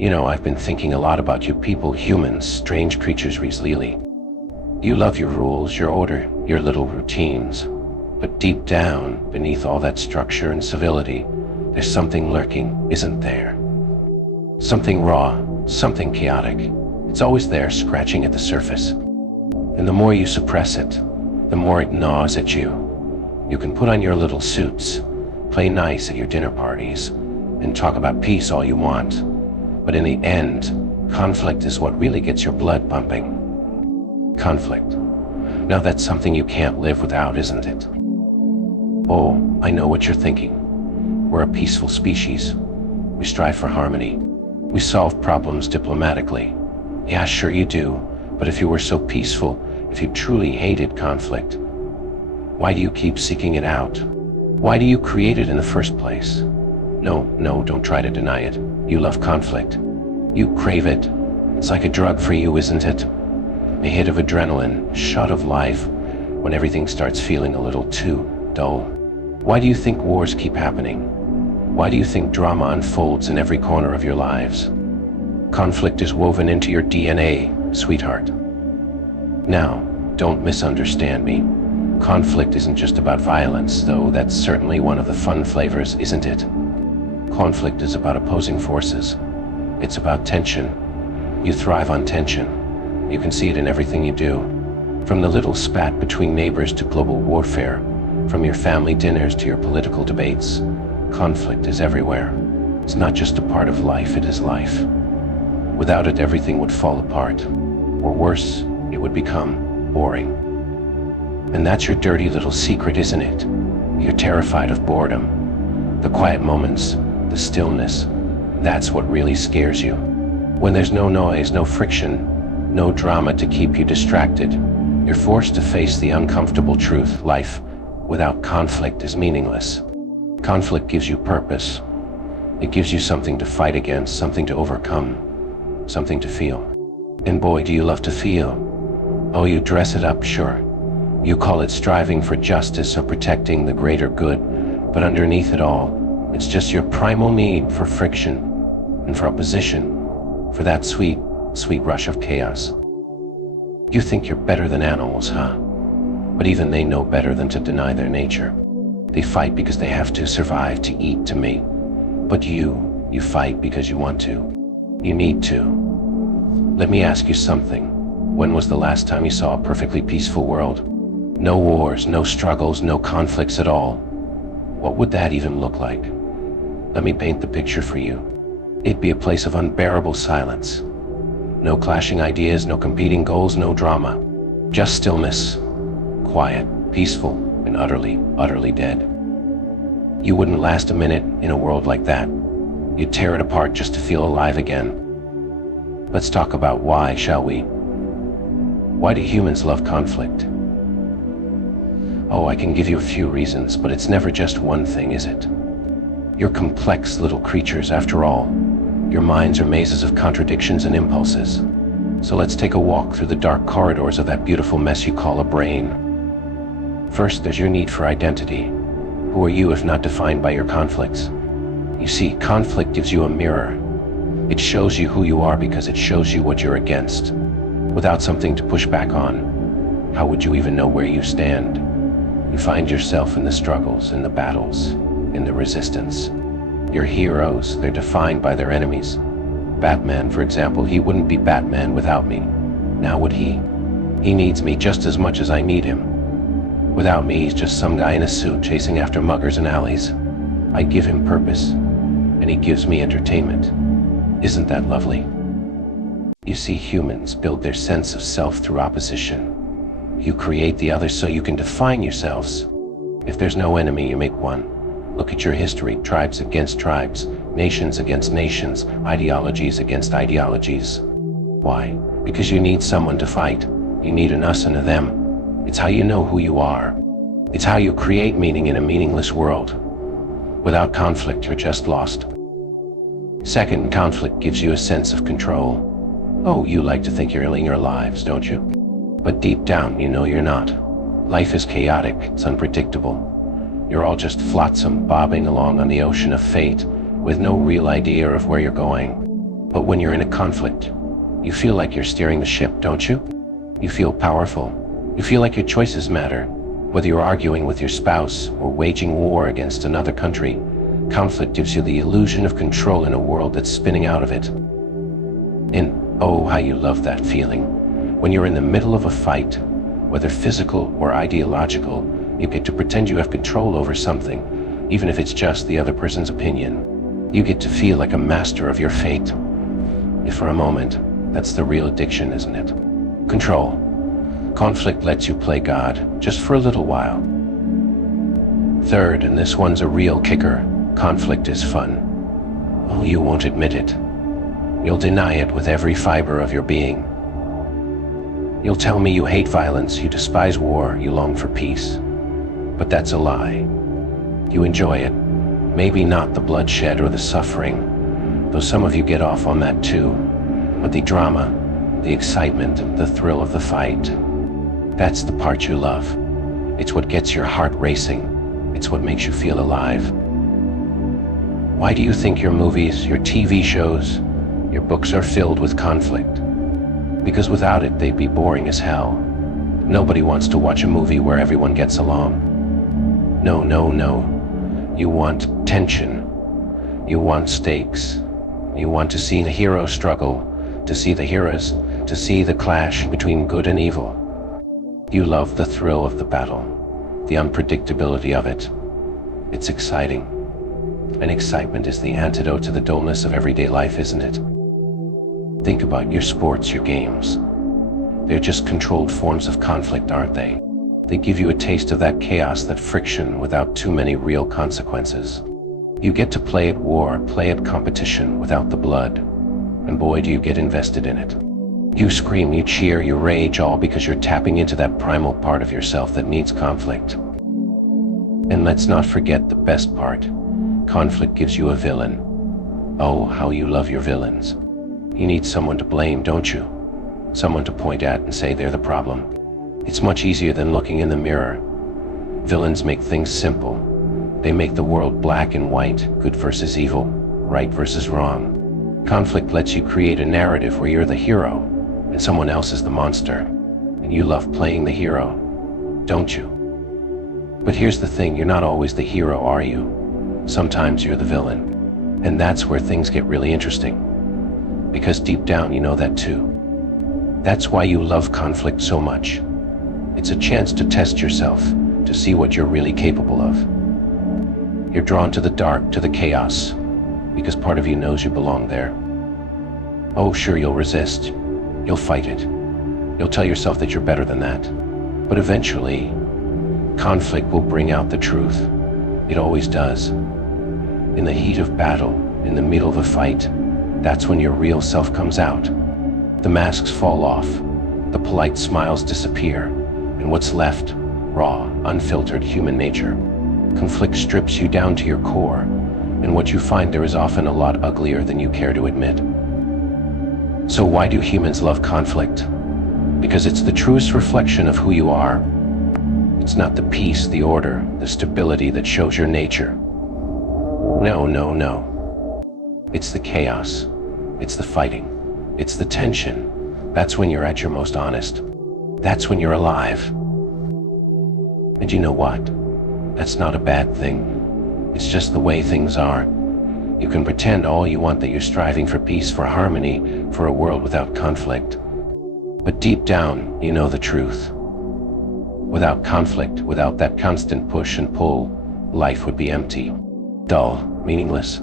I've been thinking a lot about you people, humans, strange creatures, really. You love your rules, your order, your little routines. But deep down, beneath all that structure and civility, there's something lurking, isn't there? Something raw, something chaotic. It's always there, scratching at the surface. And the more you suppress it, the more it gnaws at you. You can put on your little suits, play nice at your dinner parties, and talk about peace all you want. But in the end, conflict is what really gets your blood pumping. Conflict. Now that's something you can't live without, isn't it? Oh, I know what you're thinking. We're a peaceful species. We strive for harmony. We solve problems diplomatically. Yeah, sure you do. But if you were so peaceful, if you truly hated conflict, why do you keep seeking it out? Why do you create it in the first place? No, don't try to deny it. You love conflict. You crave it. It's like a drug for you, isn't it? A hit of adrenaline, shot of life, when everything starts feeling a little too dull. Why do you think wars keep happening? Why do you think drama unfolds in every corner of your lives? Conflict is woven into your DNA, sweetheart. Now, don't misunderstand me. Conflict isn't just about violence, though that's certainly one of the fun flavors, isn't it? Conflict is about opposing forces. It's about tension. You thrive on tension. You can see it in everything you do. From the little spat between neighbors to global warfare, from your family dinners to your political debates, conflict is everywhere. It's not just a part of life, it is life. Without it, everything would fall apart. Or worse, it would become boring. And that's your dirty little secret, isn't it? You're terrified of boredom. The quiet moments, the stillness, that's what really scares you. When there's no noise, no friction, no drama to keep you distracted, you're forced to face the uncomfortable truth. Life without conflict is meaningless. Conflict gives you purpose. It gives you something to fight against, something to overcome, something to feel. And boy, do you love to feel. Oh, you dress it up, sure. You call it striving for justice or protecting the greater good, but underneath it all, it's just your primal need for friction and for opposition, for that sweet, sweet rush of chaos. You think you're better than animals, huh? But even they know better than to deny their nature. They fight because they have to survive, to eat, to mate. But you fight because you want to. You need to. Let me ask you something. When was the last time you saw a perfectly peaceful world? No wars, no struggles, no conflicts at all. What would that even look like? Let me paint the picture for you. It'd be a place of unbearable silence. No clashing ideas, no competing goals, no drama. Just stillness, quiet, peaceful, and utterly, utterly dead. You wouldn't last a minute in a world like that. You'd tear it apart just to feel alive again. Let's talk about why, shall we? Why do humans love conflict? Oh, I can give you a few reasons, but it's never just one thing, is it? You're complex little creatures, after all. Your minds are mazes of contradictions and impulses. So let's take a walk through the dark corridors of that beautiful mess you call a brain. First, there's your need for identity. Who are you if not defined by your conflicts? You see, conflict gives you a mirror. It shows you who you are because it shows you what you're against. Without something to push back on, how would you even know where you stand? You find yourself in the struggles, in the battles, in the resistance. Your heroes, they're defined by their enemies. Batman, for example, he wouldn't be Batman without me. Now would he? He needs me just as much as I need him. Without me, he's just some guy in a suit chasing after muggers in alleys. I give him purpose, and he gives me entertainment. Isn't that lovely? You see, humans build their sense of self through opposition. You create the other so you can define yourselves. If there's no enemy, you make one. Look at your history, tribes against tribes, nations against nations, ideologies against ideologies. Why? Because you need someone to fight. You need an us and a them. It's how you know who you are. It's how you create meaning in a meaningless world. Without conflict, you're just lost. Second, conflict gives you a sense of control. Oh, you like to think you're living your lives, don't you? But deep down, you know you're not. Life is chaotic, it's unpredictable. You're all just flotsam bobbing along on the ocean of fate with no real idea of where you're going. But when you're in a conflict, you feel like you're steering the ship, don't you? You feel powerful. You feel like your choices matter. Whether you're arguing with your spouse or waging war against another country, conflict gives you the illusion of control in a world that's spinning out of it. And oh, how you love that feeling. When you're in the middle of a fight, whether physical or ideological, you get to pretend you have control over something, even if it's just the other person's opinion. You get to feel like a master of your fate. If for a moment, that's the real addiction, isn't it? Control. Conflict lets you play God, just for a little while. Third, and this one's a real kicker, conflict is fun. Oh, you won't admit it. You'll deny it with every fiber of your being. You'll tell me you hate violence, you despise war, you long for peace. But that's a lie. You enjoy it. Maybe not the bloodshed or the suffering, though some of you get off on that too. But the drama, the excitement, the thrill of the fight, that's the part you love. It's what gets your heart racing. It's what makes you feel alive. Why do you think your movies, your TV shows, your books are filled with conflict? Because without it, they'd be boring as hell. Nobody wants to watch a movie where everyone gets along. No, no, no. You want tension. You want stakes. You want to see the hero struggle, to see the heroes, to see the clash between good and evil. You love the thrill of the battle, the unpredictability of it. It's exciting. And excitement is the antidote to the dullness of everyday life, isn't it? Think about your sports, your games. They're just controlled forms of conflict, aren't they? They give you a taste of that chaos, that friction, without too many real consequences. You get to play at war, play at competition without the blood. And boy, do you get invested in it. You scream, you cheer, you rage, all because you're tapping into that primal part of yourself that needs conflict. And let's not forget the best part. Conflict gives you a villain. Oh, how you love your villains. You need someone to blame, don't you? Someone to point at and say they're the problem. It's much easier than looking in the mirror. Villains make things simple. They make the world black and white, good versus evil, right versus wrong. Conflict lets you create a narrative where you're the hero and someone else is the monster. And you love playing the hero, don't you? But here's the thing, you're not always the hero, are you? Sometimes you're the villain. And that's where things get really interesting. Because deep down you know that too. That's why you love conflict so much. It's a chance to test yourself, to see what you're really capable of. You're drawn to the dark, to the chaos, because part of you knows you belong there. Oh, sure, you'll resist. You'll fight it. You'll tell yourself that you're better than that. But eventually, conflict will bring out the truth. It always does. In the heat of battle, in the middle of a fight, that's when your real self comes out. The masks fall off, the polite smiles disappear, and what's left, raw, unfiltered human nature. Conflict strips you down to your core, and what you find there is often a lot uglier than you care to admit. So why do humans love conflict? Because it's the truest reflection of who you are. It's not the peace, the order, the stability that shows your nature. No, no, no. It's the chaos. It's the fighting. It's the tension. That's when you're at your most honest. That's when you're alive. And you know what? That's not a bad thing. It's just the way things are. You can pretend all you want that you're striving for peace, for harmony, for a world without conflict. But deep down, you know the truth. Without conflict, without that constant push and pull, life would be empty, dull, meaningless.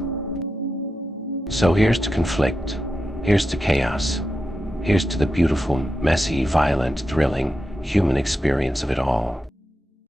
So here's to conflict. Here's to chaos. Here's to the beautiful, messy, violent, thrilling, human experience of it all.